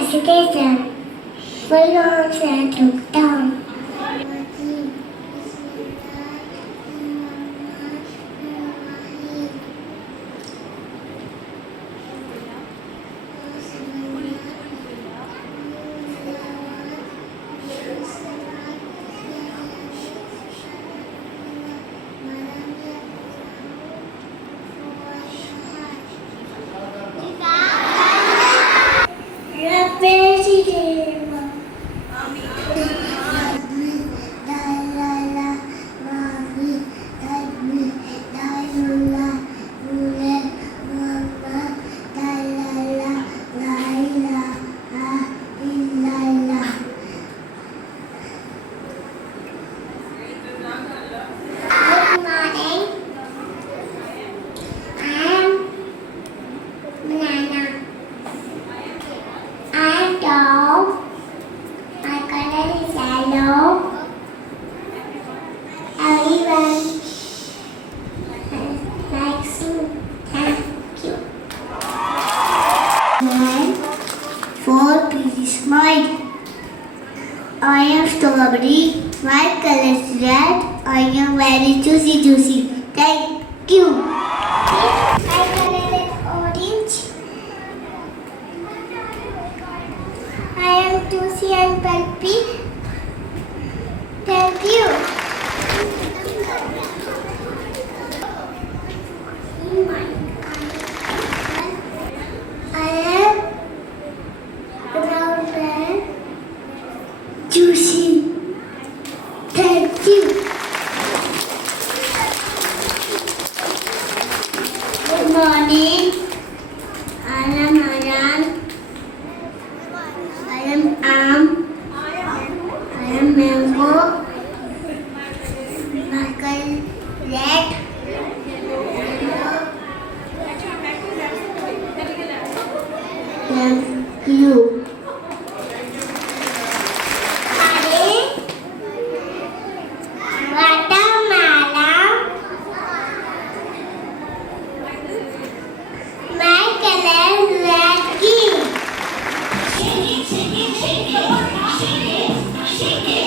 hesitation. Full on said look down. I am strawberry. My color is red. I am very juicy. Thank you. My color is orange. I am juicy and pulpy. Thank you. I am brown and juicy. Thank you. Good morning. I am Ayan. I am I am mango. My color red. Thank you. Shake it.